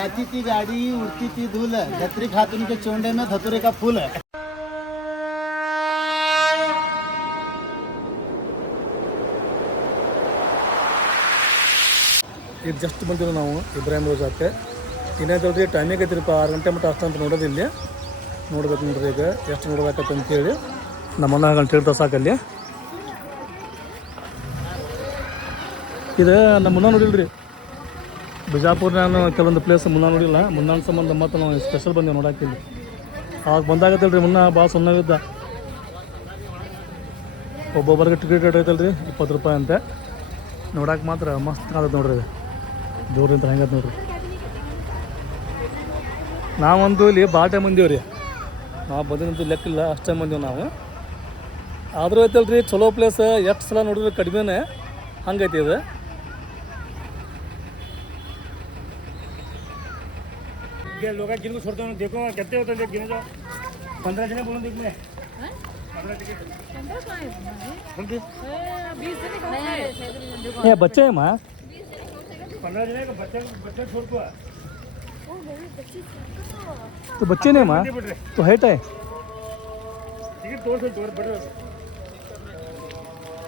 जाती थी गाड़ी उड़ती थी धूल धतरी खातून के चोंडे में धतुरे का फूल ಈಗ ಜಸ್ಟ್ ಬಂದಿರೋ ನಾವು ಇಬ್ರಾಹಿಂ ರೋಜಾಕ್ಕೆ ಇನ್ನೇದಲ್ರಿ ಟೈಮಿಗೆ ಐತಿರಪ್ಪ 6 ಗಂಟೆ ಮಟ್ಟ ಅಷ್ಟು ಅಂತ ನೋಡೋದಿಲ್ಲ ನೋಡ್ಬೇಕು ನೋಡ್ರಿ ಈಗ ಎಷ್ಟು ನೋಡೋದಾಕತ್ತೆ ಅಂತೇಳಿ ನಮ್ಮನ್ನ ಗಂಟೆ ಹೇಳ್ತಾ ಸಾಕಲ್ಲಿ ಇದು ನಮ್ಮ ಮುನ್ನ ನೋಡಿಲ್ರಿ ಬಿಜಾಪುರ ನಾನು ಕೆಲವೊಂದು ಪ್ಲೇಸ್ ಮುನ್ನ ನೋಡಿಲ್ಲ ಮುನ್ನ ಸಂಬಂಧ ಮತ್ತು ನಾವು ಸ್ಪೆಷಲ್ ಬಂದೇವೆ ನೋಡಾಕಿಲ್ಲಿ ಆವಾಗ ಬಂದಾಗತ್ತಲ್ರಿ ಮುನ್ನ ಭಾಳ ಸಣ್ಣವಿದ್ದ ಒಬ್ಬೊಬ್ಬರಿಗೆ ಟಿಕೆಟ್ ರೇಟ್ ಐತಲ್ರಿ 20 ರೂಪಾಯಿ ಅಂತ ನೋಡಕ್ಕೆ ಮಾತ್ರ ಮಸ್ತ್ ಕಾದತ್ ನೋಡ್ರಿ ಇದು ದೂರಿಂದ ಹೆಂಗತ್ ನೋಡ್ರಿ ನಾವಂತೂ ಇಲ್ಲಿ ಭಾಳ ಟೈಮ್ ಬಂದೀವಿ ರೀ ನಾವು ಬಂದಿನಂತೂ ಲೆಕ್ಕಿಲ್ಲ ಅಷ್ಟು ಟೈಮ್ ಬಂದೀವಿ ನಾವು ಆದರೂ ಐತಲ್ರಿ ಚಲೋ ಪ್ಲೇಸ್ ಎಷ್ಟು ಸಲ ನೋಡಿದ್ರೆ ಕಡಿಮೆನೇ ಹಂಗೈತಿ ಇದು लोग जिनको छोड़ते हैं देखो कितने होते हैं गिने जाओ 15 जने बोलो देखने 15 टिकट 15 ये बच्चे हैं माँ 15 जने का बच्चे छोड़ को तो बच्चे नहीं माँ तो हेट है टिकट तोड़ से तोड़ बढ़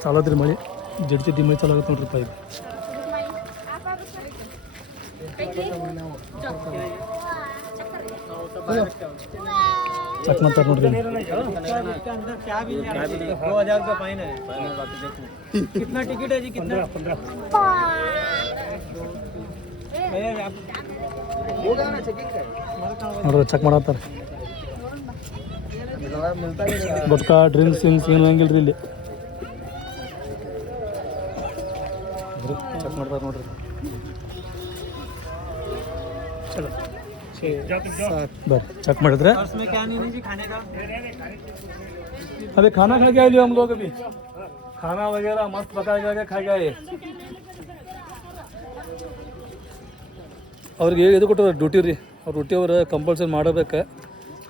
चालत मಳೆ ಜಡ್ಜಿ ಮಳೆ ಚಾಲಾಗತ್ತೆ ನೋಡ್ರಿ ಪಾಯಿ चक मारता नोड्री अंदर क्या भी 2000 रुपये फाइन है कितना टिकट है जी कितना 15 ನೋಡ್ರಿ ಚೆಕ್ ಮಾಡತ್ತಾರ ಬಟ್ಕಾ ಡ್ರಿಂಕ್ಸ್ ಹಿಂಗ್ಸ್ ಏನು ಹಂಗಿಲ್ರಿ ಇಲ್ಲಿ ಚೆಕ್ ಮಾಡ್ತಾರೆ ನೋಡ್ರಿ ಚಲೋ बस चेक ಮಾಡಿದ್ರೆ उसमें क्या नहीं जी खाने का अभी खाना खा के आए हम लोग अभी खाना वगैरह मस्त पका के खा गए ಅವ್ರಿಗೆ ಇದು ಕೊಟ್ಟರು ಡ್ಯೂಟಿ ರೀ ಅವ್ರು ಡ್ಯೂಟಿ ಅವ್ರು ಕಂಪಲ್ಸರಿ ಮಾಡಬೇಕು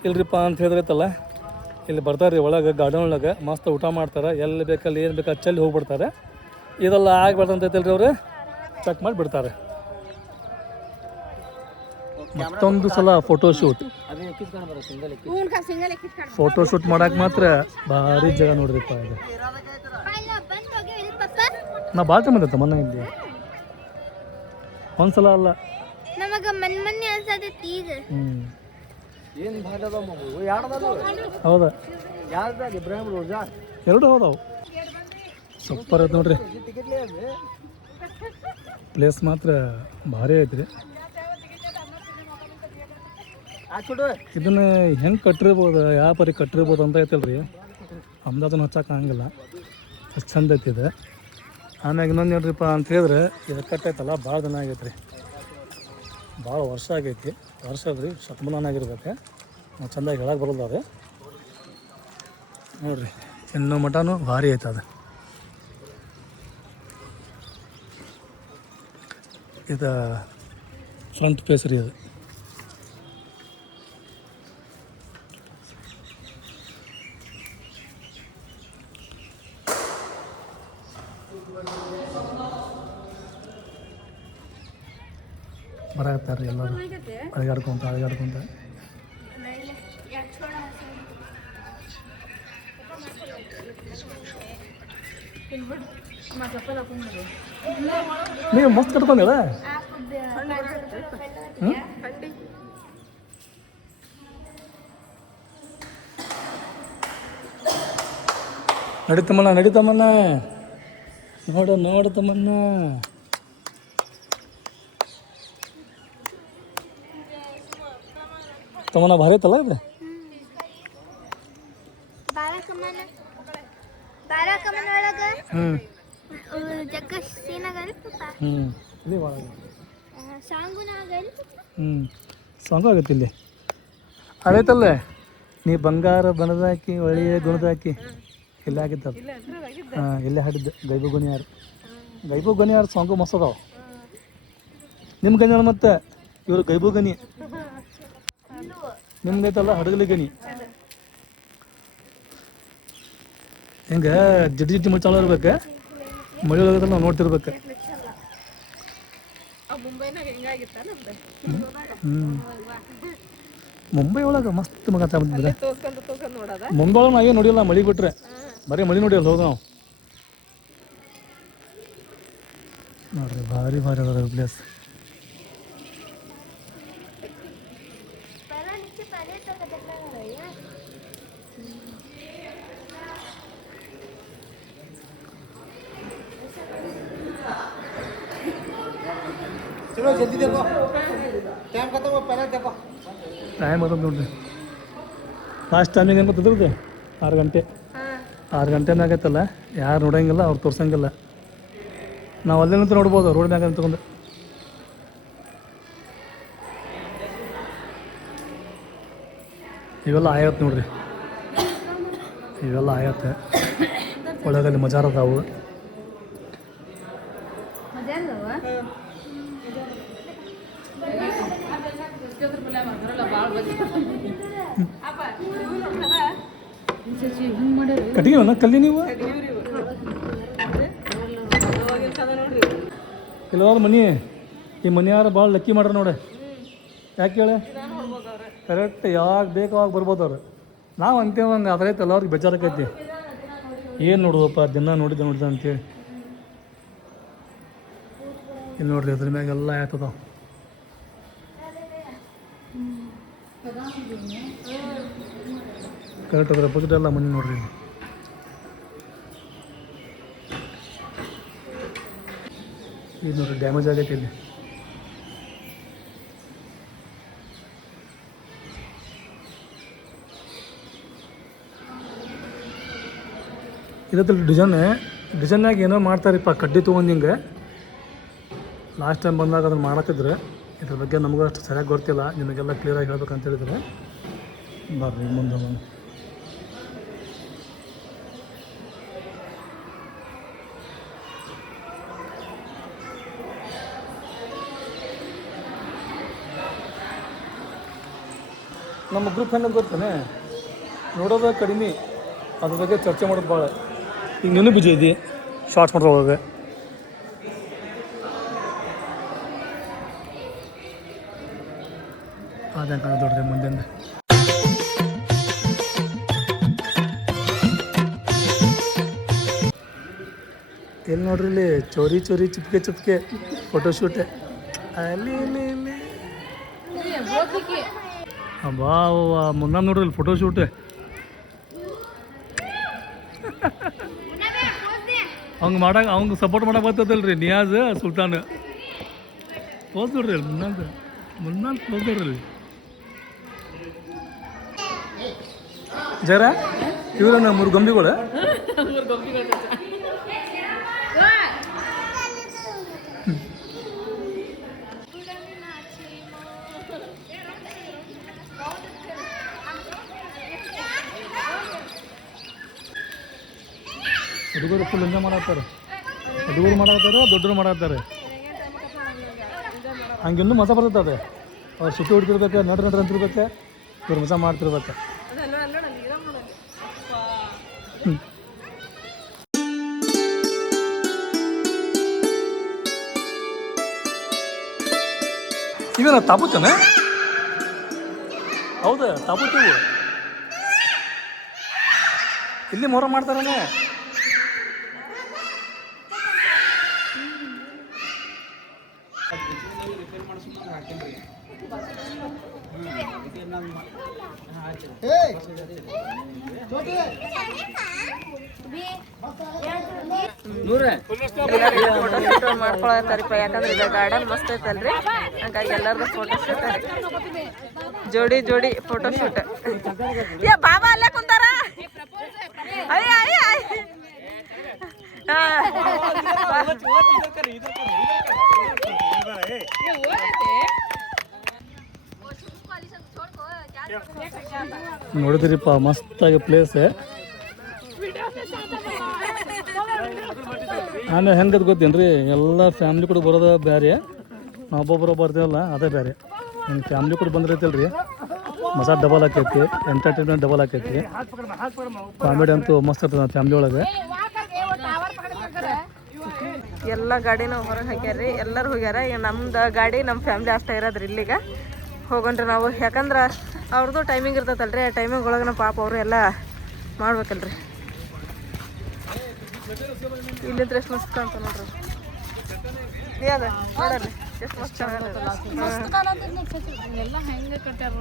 ಇಲ್ರಿಪ್ಪ ಅಂತ ಹೇಳಿದ್ರೈತಲ್ಲ ಇಲ್ಲಿ ಬರ್ತಾರೆ ರೀ ಒಳಗೆ ಗಾರ್ಡನ್ ಒಳಗೆ ಮಸ್ತ್ ಊಟ ಮಾಡ್ತಾರೆ ಎಲ್ಲಿ ಬೇಕಲ್ಲಿ ಏನು ಬೇಕು ಹಚ್ಚಲ್ಲಿ ಹೋಗ್ಬಿಡ್ತಾರೆ ಇದೆಲ್ಲ ಆಗ್ಬಾರ್ದಂತೈತಲ್ರಿ ಅವ್ರು ಚೆಕ್ ಮಾಡಿ ಬಿಡ್ತಾರೆ ಮತ್ತೊಂದು ಸಲ ಫೋಟೋಶೂಟ್ ಫೋಟೋಶೂಟ್ ಮಾಡಕ್ಕೆ ಮಾತ್ರ ಭಾರಿ ಜಾಗ ನೋಡ್ರಿಪ್ಪ ಇದು ನಾ ಭಾಳ ಟೈಮ್ ಆಗತ್ತೆ ಮೊನ್ನೆ ಇಲ್ಲಿ ಒಂದ್ಸಲ ಅಲ್ಲ ಹೌದಾ ಎರಡು ಹೌದವು ಸೂಪರ್ ಐತೆ ನೋಡ್ರಿ ಪ್ಲೇಸ್ ಮಾತ್ರ ಭಾರಿ ಐತ್ರಿ ಇದನ್ನ ಹೆಂಗೆ ಕಟ್ಟಿರ್ಬೋದು ಯಾವ ಪರಿ ಕಟ್ಟಿರ್ಬೋದು ಅಂತ ಐತಲ್ರಿ ಅಂದಾಜನ್ನು ಹಚ್ಚಕ್ಕೆ ಆಗಂಗಿಲ್ಲ ಅಷ್ಟು ಚಂದ ಐತಿ ಇದು ಆಮ್ಯಾಗ ಇನ್ನೊಂದು ನೋಡ್ರಿಪ್ಪ ಅಂತ ಹೇಳಿದ್ರೆ ಇದು ಕಟ್ಟೈತಲ್ಲ ಭಾಳ ದಿನ ಆಗೈತೆ ರೀ ಭಾಳ ವರ್ಷ ಆಗೈತಿ ವರ್ಷ ಅದ್ರಿ ಶತಮಾನ ಆಗಿರ್ಬೇಕು ನಾವು ಚೆಂದಾಗಿ ಹೇಳಕ್ಕೆ ಬರೋದು ಅದು ನೋಡಿರಿ ಇನ್ನೂ ಮಟನೂ ಭಾರಿ ಐತೆ ಅದು ಇದು ಫ್ರಂಟ್ ಫೇಸ್ ರೀ ಅದು ಬರಾಕತ್ತಾರ್ರಿ ಎಲ್ಲರೂ ಅಳಗಾಡ್ಕೊಂತ ನೀವು ಮಸ್ತ್ ಕಟ್ಕೊಂಡಿಲ್ಲ ನಡೀತಮ್ಮನ್ನ ನೋಡತಮ್ಮನ್ನ ತಮ್ಮನ ಭಾರಿ ಐತಲ್ಲ ಇದು ಸಾಂಗು ಆಗುತ್ತೆ ಇಲ್ಲಿ ಅದೈತಲ್ಲ ನೀ ಬಂಗಾರ ಬಣದಾಕಿ ಒಳ್ಳೆಯ ಗುಣದಾಕಿ ಇಲ್ಲೇ ಆಗಿದ್ದದು ಹಾಂ ಇಲ್ಲೇ ಹಾಡಿದ್ದು ಗೈಬು ಗಣಿಯಾರು ಸಾಂಗು ಮಸ್ತ್ ಅದಾವ ನಿಮ್ಮ ಗಣಿಯಾರ ಮತ್ತು ಇವರು ಗೈಬು ಗಣಿ ನಿಮ್ದು ಐತಲ್ಲ ಹಡಗಲಿ ಗಣಿ ಹೆಂಗೆ ಜಡ್ಜಿ ಮಳೆ ಚಾಲು ಇರ್ಬೇಕು ಮಳೆ ಹೋಗೋದ್ರಲ್ಲಿ ನಾವು ನೋಡ್ತಿರ್ಬೇಕು ಮುಂಬೈ ಒಳಗೆ ಮಸ್ತ್ ಮಗ ಬಂದಿದ್ರೆ ಮುಂಬೈ ಒಳಗೆ ನಾ ಏನು ನೋಡಿಲ್ಲ ಮಳೆ ಬಿಟ್ರೆ ಬರೀ ಮಳೆ ನೋಡಿಲ್ಲ ಹೋದ ನಾವು ನೋಡ್ರಿ ಭಾರಿ ಭಾರಿ ಅದ ಪ್ಲೇಸ್ चलो जल्दी देखो टाइम खत्म हो पहले देखो ಟೈಮ್ ಅದ ನೋಡ್ರಿ ಲಾಸ್ಟ್ ಟೈಮಿಗೆ ಏನು ಗೊತ್ತದ್ರದ್ದು 6 ಗಂಟೆ 6 ಗಂಟೆನೇ ಆಗೈತಲ್ಲ ಯಾರು ನೋಡೋಂಗಿಲ್ಲ ಅವ್ರು ತೋರ್ಸಂಗಿಲ್ಲ ನಾವು ಅಲ್ಲೇ ನಿಂತು ನೋಡ್ಬೋದು ರೋಡ್ ಮ್ಯಾಗ ನಿಂತ್ಕೊಂಡು ಇವೆಲ್ಲ ಆಯತ್ತೆ ನೋಡ್ರಿ ಇವೆಲ್ಲ ಆಯತ್ತೆ ಒಳಗಲ್ಲಿ ಮಜಾರ್ ಅದಾವು ಕಟ್ಟಿಗೆವನ ಕಲ್ಲಿ ನೀವು ಕೆಲವಾರು ಮನಿ ಈ ಮನೆಯಾರ ಭಾಳ ಲಕ್ಕಿ ಮಾಡ್ರ ನೋಡಿ ಯಾಕೆ ಹೇಳಿ ಕರೆಕ್ಟ್ ಯಾವಾಗ ಬೇಕು ಅವಾಗ ಬರ್ಬೋದು ಅವ್ರು ನಾವು ಅಂತೇವೆ ಹಂಗೆ ಅದ್ರೈತೆ ಎಲ್ಲವ್ರಿಗೆ ಬೇಜಾರಾಕೈತಿ ಏನು ನೋಡುವಪ್ಪ ದಿನ ನೋಡಿದ್ದೆ ಅಂತೇಳಿ ಇಲ್ಲಿ ನೋಡ್ರಿ ಅದ್ರ ಮ್ಯಾಗೆಲ್ಲ ಆಯ್ತದ ಕರೆಕ್ಟ್ ಅದ್ರ ಅಪೋಸಿಟ್ ಎಲ್ಲ ಮನೆ ನೋಡ್ರಿ ಇದು ನೋಡ್ರಿ ಡ್ಯಾಮೇಜ್ ಆಗೈತೆ ಇಲ್ಲಿ ಇದತ್ರ ಡಿಸೈನ್ನಾಗ ಏನೋ ಮಾಡ್ತಾರಿಪ್ಪ ಕಡ್ಡಿ ತೊಗೊಂಡು ಹಿಂಗೆ ಲಾಸ್ಟ್ ಟೈಮ್ ಬಂದಾಗ ಅದನ್ನು ಮಾಡತ್ತಿದ್ರೆ ಇದ್ರ ಬಗ್ಗೆ ನಮಗೂ ಅಷ್ಟು ಸರಿಯಾಗಿ ಗೊತ್ತಿಲ್ಲ ನಿಮಗೆಲ್ಲ ಕ್ಲಿಯರಾಗಿ ಹೇಳ್ಬೇಕಂತ ಹೇಳಿದ್ರೆ ಬರ್ರಿ ಮುಂದೆ ಬಂದು ನಮ್ಮ ಗ್ರೂಪ್ ಹೆಂಗೆ ಗೊತ್ತಾನೆ ನೋಡೋದು ಕಡಿಮೆ ಅದ್ರ ಬಗ್ಗೆ ಚರ್ಚೆ ಮಾಡೋದು ಭಾಳ ಈಗ ನೀನು ಬಿಜಿ ಇದ್ದಿ ಶಾರ್ಟ್ಸ್ ಮಾಡೋವಾಗ ಅದೇ ಕಾಣ ದೊಡ್ಡ್ರಿ ಮುಂದೆಂದ ಎಲ್ಲಿ ನೋಡ್ರಿ ಇಲ್ಲಿ ಚೋರಿ ಚುಪ್ಕೆ ಫೋಟೋಶೂಟ್ ಅಲ್ಲಿ ಇಲ್ಲಿ ಬಾ ಮುನ್ನ ನೋಡ್ರಿ ಇಲ್ಲಿ ಫೋಟೋಶೂಟ್ ಅವ್ಗೆ ಸಪೋರ್ಟ್ ಮಾಡಕ್ಕೆ ಬರ್ತದಲ್ರಿ ನಿಯಾಜ್ ಸುಲ್ತಾನ್ ಕ್ಲೋಸ್ ನೋಡ್ರಿ ಅಲ್ಲಿ ಮುನ್ನಾಲ್ ಕ್ಲೋಸ್ ನೋಡ್ರಿ ಅಲ್ಲಿ ಜರ ಇವ್ರ ಮೂರು ಗೊಂಬಿಗಳು ಹುಡುಗರು ಫುಲ್ ಎಂಜಾಯ್ ಮಾಡತ್ತಾರೆ ಹುಡುಗರು ಮಾಡತ್ತಾರೆ ದೊಡ್ಡರು ಮಾಡತ್ತಾರೆ ಹಂಗಿನ್ನೂ ಮಜಾ ಬರ್ತದೆ ಅವ್ರು ಸುಟ್ಟಿ ಹೊಡ್ತಿರ್ಬೇಕು ನಡ್ರ ಅಂತಿರ್ಬೇಕು ಇವ್ರು ಮಜಾ ಮಾಡ್ತಿರ್ಬೇಕು ಇವೇನ ತಾಬೂತೇನೆ ಹೌದಾ ತಾಬೂತಿವು ಇಲ್ಲಿ ಮೊರ ಮಾಡ್ತಾರೇ ಮಾಡ್ಕೊಳತ್ತಾರಿಪ್ಪ ಯಾಕಂದ್ರೆ ಈಗ ಗಾರ್ಡನ್ ಮಸ್ತ್ ಐತಲ್ರಿ ಹಂಗಾಗಿ ಎಲ್ಲರಿಗೂ ಫೋಟೋ ಶೂಟ್ ಜೋಡಿ ಫೋಟೋ ಶೂಟ್ ಬಾಬಾ ಅಲ್ಲೇ ಕುಂತಾರ ನೋಡಿದ್ರಿಪ್ಪ ಮಸ್ತಾಗಿ ಪ್ಲೇಸ್ ಆಮೇಲೆ ಹೆಂಗದು ಗೊತ್ತೇನ್ರಿ ಎಲ್ಲ ಫ್ಯಾಮ್ಲಿ ಕೂಡ ಬರೋದು ಬೇರೆ ನಾವೊಬ್ಬೊಬ್ಬರು ಬರ್ತೀವಲ್ಲ ಅದೇ ಬೇರೆ ನಿಮ್ಮ ಫ್ಯಾಮ್ಲಿ ಕೂಡ ಬಂದಿರೈತಲ್ರಿ ಮಜಾ ಡಬಲ್ ಆಕೈತಿ ಎಂಟರ್ಟೈನ್ಮೆಂಟ್ ಡಬಲ್ ಆಕೈತಿ ಕಾಮಿಡಿ ಅಂತೂ ಮಸ್ತ್ ಇರ್ತದೆ ಫ್ಯಾಮ್ಲಿ ಒಳಗೆ ಎಲ್ಲ ಗಾಡಿನೂ ಹೊರಗೆ ಹಾಕ್ಯಾರ್ರಿ ಎಲ್ಲರೂ ಹೋಗ್ಯಾರ ಈಗ ನಮ್ದು ಗಾಡಿ ನಮ್ಮ ಫ್ಯಾಮ್ಲಿ ಅಷ್ಟೇ ಇರೋದ್ರಿ ಇಲ್ಲಿಗ ಹೋಗೋಣ್ರಿ ನಾವು. ಯಾಕಂದ್ರೆ ಅವ್ರದ್ದು ಟೈಮಿಂಗ್ ಇರ್ತೈತಲ್ರಿ, ಆ ಟೈಮಿಂಗ್ ಒಳಗೆ ಪಾಪ ಅವರು ಎಲ್ಲ ಮಾಡ್ಬೇಕಲ್ರಿ. ಇಲ್ಲಿಂದ ಎಷ್ಟು ಮಸ್ತ್ ಅಂತ ನೋಡ್ರಿ. ಅದ ನೋಡಲ್ಲ ಎಷ್ಟು ಮಸ್ತ್ ಚೆನ್ನಾಗಿ ಎಲ್ಲ ಹೆಂಗೆ ಕಟ್ಟ್ಯಾರ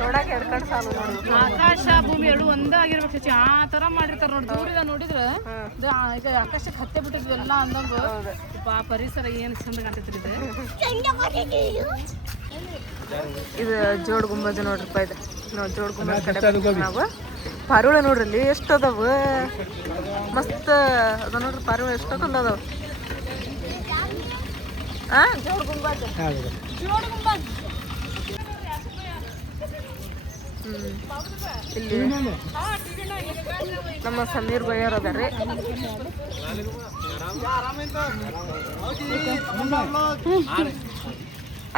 ನೋಡಕ್ಕೆ ಎರಡು ಕಡೆ ಸಾಲು ನೋಡಿ. ಆಕಾಶ ಭೂಮಿ ಎರಡು ಒಂದೇ ಆಗಿರ್ಬೇಕು ಆ ತರ ಮಾಡಿರ್ತಾರ ನೋಡಿ. ದೂರಿಂದ ನೋಡಿದ್ರೆ ಈಗ ಆಕಾಶಕ್ಕೆ ಹತ್ತೆ ಬಿಟ್ಟಿದ್ವಿ ಎಲ್ಲ ಅಂದಂಗ ಪರಿಸರ ಏನು ಚಂದ ಕಾಣ್ತೈತ್ರಿ ಇದು ಜೋಡ್ ಗುಂಬಜ್ ನೋಡ್ರಿಪ್ಪ. ಇದು ನೋಡಿ ಜೋಡ್ ಗುಂಬಜ್ ಕಡೆ ನಾವು ಪಾರಿವಾಳ ನೋಡ್ರಿ ಇಲ್ಲಿ ಎಷ್ಟು ಅದಾವ, ಮಸ್ತ್ ಅದ ನೋಡ್ರಿ ಪಾರಿವಾಳ ಎಷ್ಟೊಂದು ಅದಾವ. ಜೋಡ್ ಗುಂಬಜ್ ಇಲ್ಲಿ ನಮ್ಮ ಸಮೀರ್ ಭಯ್ಯರ್ ಅದಾರ್ರಿ.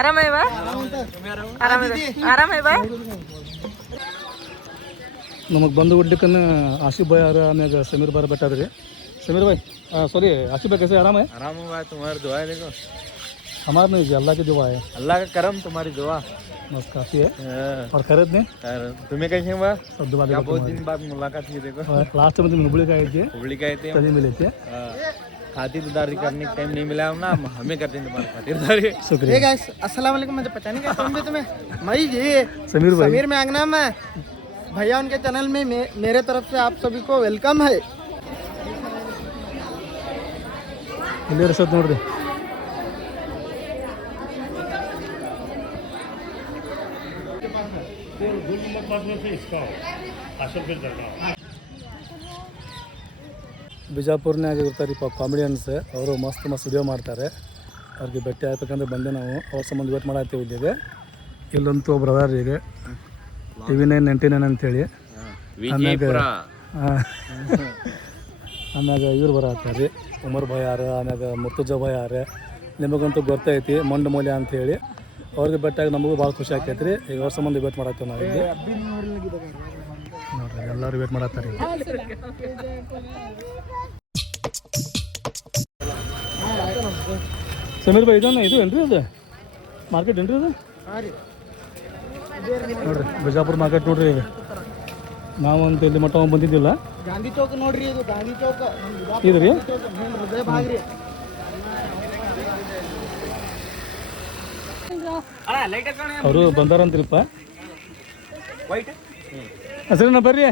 ಆರಾಮಯ್ಯವ ಆರಾಮಯ್ಯವ ನಮಗೆ ಬಂದು ಹುಡ್ಲಿಕ್ಕನ್ನ ಆಸಿಫ್ ಭಾಯ್ ಯಾರು, ಆಮ್ಯಾಗ ಸಮೀರ್ ಬಾರ ಬೆಟ್ಟಾದ್ರಿ. ಸಮೀರ್ ಭಾಯ್ सॉरी आसिफ भाई कैसे आराम है? आराम हुआ, तुम्हारी दुआ है। देखो हमारा नहीं, अल्लाह की दुआ है, अल्लाह का करम, तुम्हारी दुआ बस काफ़ी है। और खैरत नहीं तुम्हें कैसे हुआ? सब दुआ क्या बहुत दिन बाद मुलाकात हुई। देखो लास्ट में तुम हुबली का आए थे, हुबली का आए थे, तभी मिले थे। खातिरदारी करने का टाइम नहीं मिला ना, हमें करते हैं तुम्हारी खातिरदारी। शुक्रिया गाइस, अस्सलाम वालेकुम। मुझे पता नहीं क्या कौन भी तुम्हें मई जी समीर भाई, समीर में आगना में भैया उनके चैनल में मेरे तरफ से आप सभी को वेलकम है। ಇಲ್ಲಿ ರಸತ್ ನೋಡ್ರಿ. ಬಿಜಾಪುರ್ನಾಗ ಇರ್ತಾರಿಪ್ಪ ಕಾಮಿಡಿಯನ್ಸ್, ಅವರು ಮಸ್ತ್ ವಿಡಿಯೋ ಮಾಡ್ತಾರೆ. ಅವ್ರಿಗೆ ಭೇಟಿ ಆಗ್ಬೇಕಂದ್ರೆ ಬಂದೆ ನಾವು, ಅವ್ರ ಸಂಬಂಧ ವೇಟ್ ಮಾಡತ್ತೀವಿ ಇಲ್ಲಿಗೆ. ಇಲ್ಲಂತೂ ಒಬ್ರು ಅದಾರ ಈಗ TV9 99 ಅಂತೇಳಿ. ಆಮ್ಯಾಗ ಇವ್ರು ಬರತ್ತಾರೆ ಉಮರ್ ಭಾಯ್ ಯಾರು, ಆಮ್ಯಾಗ ಮುರ್ತುಜಾ ಭಾಯ್ ಯಾರು, ನಿಮಗಂತೂ ಗೊತ್ತೈತಿ ಮಂಡ್ ಮೌಲ್ಯ ಅಂತೇಳಿ. ಅವ್ರಿಗೆ ಭೇಟಿಯಾಗಿ ನಮಗೂ ಭಾಳ ಖುಷಿ ಆಗ್ತೈತೆ ರೀ. ಈಗ ಅವ್ರ ಸಂಬಂಧ ವೇಟ್ ಮಾಡತ್ತೀವಿ ನಾವು ಇಲ್ಲಿ ನೋಡ್ರಿ. ಎಲ್ಲರೂ ವೇಟ್ ಮಾಡತ್ತಾರೆ. ಸಮೀರ್ ಭಾಯ್ ಇದನ್ನ ಇದು ಏನ್ರಿ, ಅದು ಮಾರ್ಕೆಟ್ ಏನ್ರಿ ಅದು? ನೋಡ್ರಿ ಬಿಜಾಪುರ ಮಾರ್ಕೆಟ್ ನೋಡ್ರಿ. ಈಗ ನಾವಂತ ಇಲ್ಲಿ ಮಟ್ಟ ಬಂದಿದ್ದಿಲ್ಲ. ಗಾಂಧಿ ಚೌಕ್ ನೋಡ್ರಿ, ಇದು ಗಾಂಧಿ ಚೌಕ್ ಇದು ರೀ ಹೃದಯ ಭಾಗ ರೀ. ಅವರು ಬಂದಾರಂತ್ರಿಪ್ಪ. ಸರಿನಾ ಬರ್ರಿ.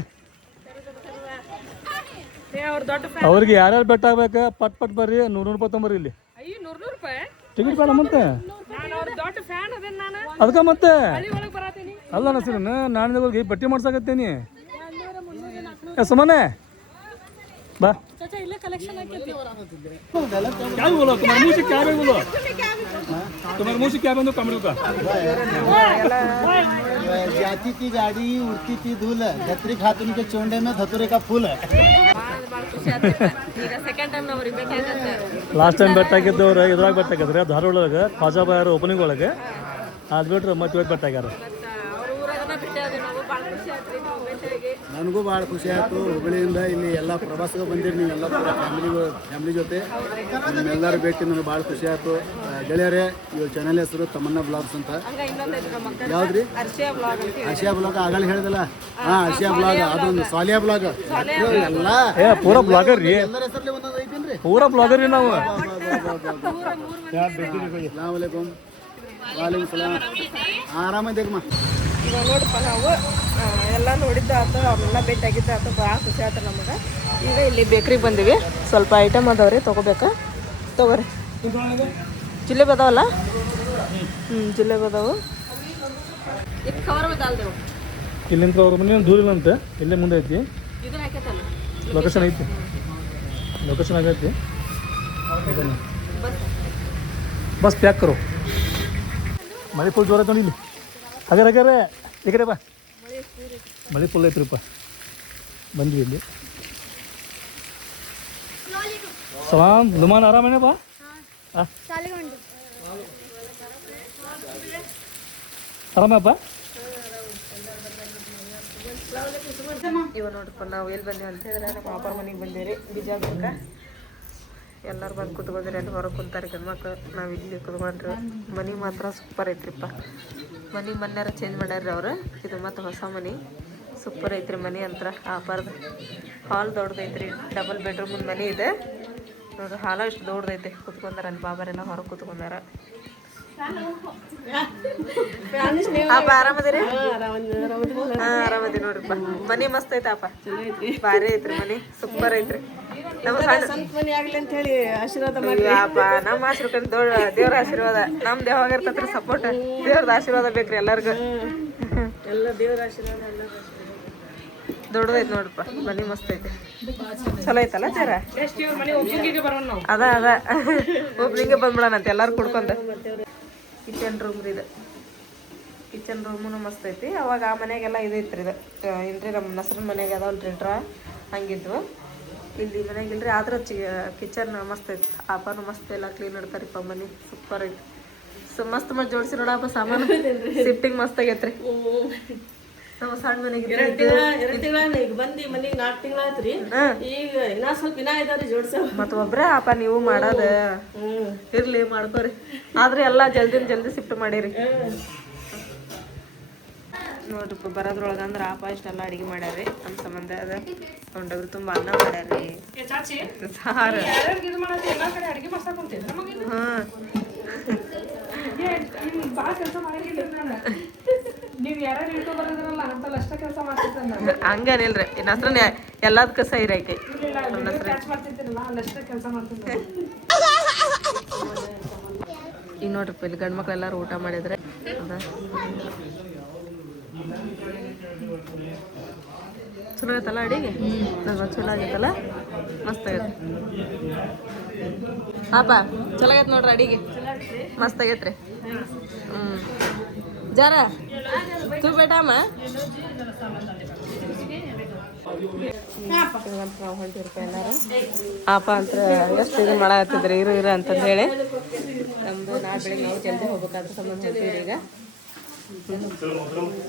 ಅವ್ರಿಗೆ ಯಾರ್ಯಾರು ಬೆಟ್ಟ ಆಗ್ಬೇಕು ಪಟ್ ಪಟ್ ಬರ್ರಿ. 100 ರೂಪಾಯಿ ತೊಂಬರ್ರಿ ಇಲ್ಲಿ. ಟಿಕೆಟ್ ಬೇಡ ಮತ್ತೆ ಅದಕ್ಕೆ ಮತ್ತೆ ಅಲ್ಲ ನಸೀರನ್ನ ನಾನು ಹೋಗಿ ಬಟ್ಟೆ ಮಾಡ್ಸಕತ್ತೇನಿ. ಸುಮ್ಮನೆ ಬಾ. क्या बोलो तुम्हारे मुंह से क्या भी बोलो, तुम्हारे मुंह से क्या बंदो कमरू का। जाती थी गाड़ी, उड़ती थी धूल, धतरी खातून के चोंडे में धतुरे का फूल। ಲಾಸ್ಟ್ ಟೈಮ್ ಬೆಟ್ಟ ಆಗಿದ್ದವ್ರು ಇದ್ರಾಗ ಬೆಟ್ಟ ಆಗಿದ್ರೆ ಧಾರವಾಡ ಒಳಗೆ ಖಾಜಾ ಬಾಯರ್ ಓಪನಿಂಗ್ ಒಳಗೆ. ಅದು ಬಿಟ್ರೆ ಮತ್ತೆ ಇವತ್ತು ಬೆಟ್ಟ ಆಗ್ಯಾರ. ನನಗೂ ಭಾಳ ಖುಷಿ ಆಯಿತು. ಹುಬ್ಬಳ್ಳಿಯಿಂದ ಇಲ್ಲಿ ಎಲ್ಲ ಪ್ರವಾಸಕ್ಕೆ ಬಂದಿರಿ ನೀವೆಲ್ಲ ಫ್ಯಾಮಿಲಿ ಜೊತೆ. ನಿಮ್ಮೆಲ್ಲರೂ ಭೇಟಿ ನನಗೆ ಭಾಳ ಖುಷಿ ಆಯಿತು. ಗೆಳೆಯರೇ, ಇವ್ರ ಚಾನಲ್ ಹೆಸರು ತಮನ್ನಾ ಬ್ಲಾಗ್ಸ್ ಅಂತ. ಯಾವ್ದ್ರಿ? ಆಸಿಯಾ ಬ್ಲಾಗ್ ಆಗಲ್ಲ ಹೇಳಿದಲ್ಲ. ಹಾಂ, ಆಸಿಯಾ ಬ್ಲಾಗ್, ಅದೊಂದು ಸಾಲಿಯಾ ಬ್ಲಾಗ್ ಎಲ್ಲ ಪೂರಾ ಬ್ಲಾಗರ್ ರೀ. ಎಲ್ಲರ ಹೆಸರಲ್ಲಿ ಒಂದೊಂದು ಐತೇನ್ರಿ. ಪೂರಾ ಬ್ಲಾಗರ್ ರೀ ನಾವು. ಅಸ್ಸಲಾಮ್ ವಲೈಕುಮ್. ವಾಲೇಕುಮ್ ಸಲಾಮ್. ಆರಾಮದೇಗಮ್ಮ. ಇವಾಗ ನೋಡಪ್ಪ ನಾವು ಎಲ್ಲ ನೋಡಿದ್ದ ಆತು, ಅವೆಲ್ಲ ಭೇಟಿಯಾಗಿದ್ದ ಆತು, ಭಾಳ ಖುಷಿ ಆಯ್ತು ನಮಗೆ. ಈಗ ಇಲ್ಲಿ ಬೇಕ್ರಿಗೆ ಬಂದೀವಿ. ಸ್ವಲ್ಪ ಐಟಮ್ ಅದಾವ್ರಿ, ತೊಗೋಬೇಕಾ? ತೊಗೋರಿ. ಜಿಲೇಬಿ ಅದಾವಲ್ಲ? ಜಿಲೇಬಿ ಅದಾವು. ಇಲ್ಲಿಂದ ಅವ್ರ ಮನೆ ದೂರ ಇಲ್ಲಂತೆ, ಇಲ್ಲೇ ಮುಂದೆ ಐತಿ. ಲೊಕೇಶನ್ ಐತಿ, ಲೊಕೇಶನ್ ಆಗೈತಿ. ಬಸ್ ಪ್ಯಾಕ್ ಕರೋ. ಮಳೆ ಫುಲ್ ಜೋರ ಐತೆ ನೋಡಿ ಇಲ್ಲಿ. ಹಾಗಾರೆ ಈ ಕಡೆ ಬಾ. ಮಳೆ ಫುಲ್ ಐತ್ರಿಪ್ಪ. ಬಂದ್ವಿ ಇಲ್ಲಿ. ಸಲಾಮ್ ಲುಮಾನ್ ಆರಾಮೇನೆ ಬಾ. ಆರಾಮಪ್ಪ. ಇವಾಗ ನೋಡ್ರಪ್ಪ ನಾವು ಎಲ್ಲಿ ಬಂದೀವಿ ಅಂತ ಹೇಳಿದ್ರೆ ನಮ್ಮ ಅಪ್ಪರ ಮನೆಗೆ ಬಂದೇರಿ ಬಿಜಾಪುರಕ್ಕೆ. ಎಲ್ಲರೂ ಬಂದು ಕುತ್ಕೊಂಡ್ರಿ ಅಲ್ಲಿ ಹೊರಗೆ ಕುಂತಾರೆ ಗಂಡ್ಮಕ್ಳು. ನಾವು ಇಲ್ಲಿ ಕುತ್ಕೊಂಡ್ರಿ. ಮನೆ ಮಾತ್ರ ಸೂಪರ್ ಐತ್ರಿಪ್ಪ. ಮನೆ ಮೊನ್ನೆರ ಚೇಂಜ್ ಮಾಡ್ಯಾರ್ರಿ ಅವ್ರು. ಇದು ಮತ್ತು ಹೊಸ ಮನೆ ಸೂಪರ್ ಐತ್ರಿ. ಮನೆ ಅಂತ ಆಫರ್ದು ಹಾಲ್ ದೊಡ್ಡದೈತ್ರಿ. ಡಬಲ್ ಬೆಡ್ರೂಮ್ ಮನೆ ಇದೆ ನೋಡ್ರಿ. ಹಾಲ ಇಷ್ಟು ದೊಡ್ಡದೈತೆ. ಕುತ್ಕೊಂಡಾರ ಅಲ್ಲಿ ಬಾಬಾರೆಲ್ಲ ಹೊರಗೆ ಕುತ್ಕೊಂಡಾರ. ಅಪ್ಪ ಆರಾಮದಿರಿ? ಆರಾಮದಿ ನೋಡ್ರಿಪ್ಪ. ಮನಿ ಮಸ್ತ್ ಐತಪ್ಪ. ಭಾರಿ ಐತ್ರಿ ಮನಿ. ಸೂಪರ್ ಐತ್ರಿ. ನಮ್ಮ ಮನೆ ಆಗ್ಲಿ ಅಂತ ಹೇಳಿ ಆಶೀರ್ವಾದ ಅಪ್ಪ ನಮ್ಮ ಆಶೀರ್ವಾದ ದೇವ್ರ ಆಶೀರ್ವಾದ. ನಮ್ದು ಯಾವಾಗ ಇರ್ತೈತ್ರಿ ಸಪೋರ್ಟ್. ದೇವ್ರದ ಆಶೀರ್ವಾದ ಬೇಕ್ರಿ ಎಲ್ಲರಿಗೂ. ಎಲ್ಲ ದೇವರ ಆಶೀರ್ವಾದ. ದೊಡ್ಡದೈತಿ ನೋಡ್ರಪ್ಪ. ಮನಿ ಮಸ್ತ್ ಐತಿ. ಚಲೋ ಐತಲ್ಲ ಜರ. ಅದ ಒಬ್ನಿಗೆ ಬಂದ್ಬಿಡೋಣಂತ ಎಲ್ಲಾರು ಕುಡ್ಕೊಂಡ. ಕಿಚನ್ ರೂಮ್ ಇದು. ಕಿಚನ್ ರೂಮು ಮಸ್ತ್ ಐತಿ. ಅವಾಗ ಆ ಮನೆಗೆಲ್ಲ ಇದೈತ್ರಿ ಇದು ಏನ್ರಿ ನಮ್ಮ ನಸರನ ಮನೆಗೆ ಅದಾವಲ್ರಿ ಡ್ರಾ ಹಂಗಿದ್ವು. ಇಲ್ಲಿ ಮನೆಗೆ ಇಲ್ರಿ. ಆದ್ರೆ ಕಿಚನ್ ಮಸ್ತ್ ಐತಿ. ಆಪನು ಮಸ್ತ್ ಎಲ್ಲ ಕ್ಲೀನ್ ಇಡ್ತಾರಿಪ್ಪ. ಮನೆ ಸೂಪರ್ ಐತಿ. ಮಸ್ತ್ ಜೋಡಿಸಿ ನೋಡಪ್ಪ ಸಾಮಾನು. ಶಿಫ್ಟಿಂಗ್ ಮಸ್ತ್ ಆಗೈತ್ರಿ. ನಮ್ಮ ಸಣ್ಣ ಮನೆಗೆ 2 ತಿಂಗಳ ಈಗ ಬಂದು ಮನೆಗೆ 4 ತಿಂಗಳಾಯ್ತ್ರಿ. ಈಗ ಇನ್ನೂ ಸ್ವಲ್ಪ ದಿನ ಇದಾವ್ರಿ ಜೋಡ್ಸ. ಮತ್ತ ಒಬ್ರೇ ಅಪ್ಪ ನೀವು ಮಾಡೋದ. ಇರ್ಲಿ ಮಾಡ್ಕೋರಿ. ಆದ್ರೆ ಎಲ್ಲ ಜಲ್ದಿ ಶಿಫ್ಟ್ ಮಾಡೀರಿ ನೋಡ್ರಿಪ್ಪ. ಬರೋದ್ರೊಳಗ ಅಂದ್ರೆ ಆಪ ಇಷ್ಟೆಲ್ಲ ಅಡಿಗೆ ಮಾಡ್ಯಾರಿ. ನಮ್ಮ ಸಂಬಂಧ ಅದ ಹೊಂಡಗ್ರು ತುಂಬ ಅನ್ನ ಮಾಡ್ಯಾರಿ. ಸಾರು. ಹಂಗೇನಿಲ್ರಿ. ಇನ್ನ ಹತ್ರ ಎಲ್ಲದಕ್ಕ ಸೈರ್ ಐತಿ. ಈಗ ನೋಡ್ರಿಪ್ಪ ಇಲ್ಲಿ ಗಂಡು ಮಕ್ಳು ಎಲ್ಲಾರು ಊಟ ಮಾಡಿದ್ರೆ ಅದ ಚಲೋ ಐತಲ್ಲ ಅಡಿಗೆ. ಚಲೋ ಆಗೈತಲ್ಲ. ಮಸ್ತ್ ಆಗೈತೆ ಪಾಪ. ಚಲೋ ಆಗೈತೆ ನೋಡ್ರಿ ಅಡಿಗೆ. ಮಸ್ತ್ ಆಗೈತ್ರಿ. ಜರ ತೂ ಬೇಟಮ್ಮ. ನಾವು ಹೊಂಟಿರ್ಪ ಎಲ್ಲಾರು. ಆಪ ಅಂತ ಎಷ್ಟು ಇದು ಮಾಡತ್ತಿದ್ರಿ ಇರು ಅಂತಂದು ಹೇಳಿ. ನಮ್ದು ನಾಳೆ ಬೆಳಿಗ್ಗೆ ನಾವು ಜಲ್ದಿ ಹೋಗ್ಬೇಕಾದ್ರೆ ಸಂಬಂಧ ಹೊಂಟಿವ್ರಿ ಈಗ.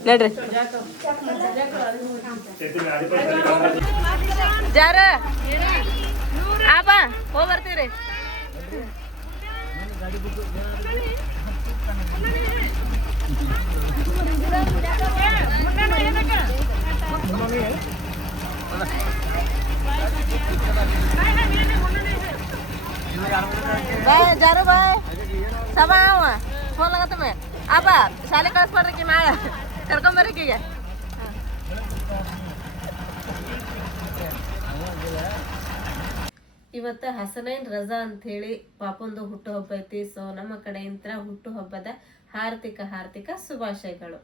ನಡ್ರಿ ಜಾರ ಆಪ ಹೋಗಿ ಬರ್ತೀವ್ರಿ. ಬಾಯ್ ಜಾರು ಬಾಯ್ ಸಮ ಫೋನ್ ಆಗತ್ತಮ್ಮೆ. ಅಪ್ಪ ಶಾಲೆ ಕಳಿಸ್ಕೊಡ್ರಿ ನಾಳೆ ಕರ್ಕೊಂಬರ್ರಿಕಿಗೆ. ಇವತ್ತು ಹಸನೈನ್ ರಜಾ ಅಂತ ಹೇಳಿ ಪಾಪಂದು ಹುಟ್ಟು ಹಬ್ಬ ಐತಿ. ಸೊ ನಮ್ಮ ಕಡೆಯಿಂದ ಹುಟ್ಟು ಹಬ್ಬದ ಹಾರ್ದಿಕ ಶುಭಾಶಯಗಳು.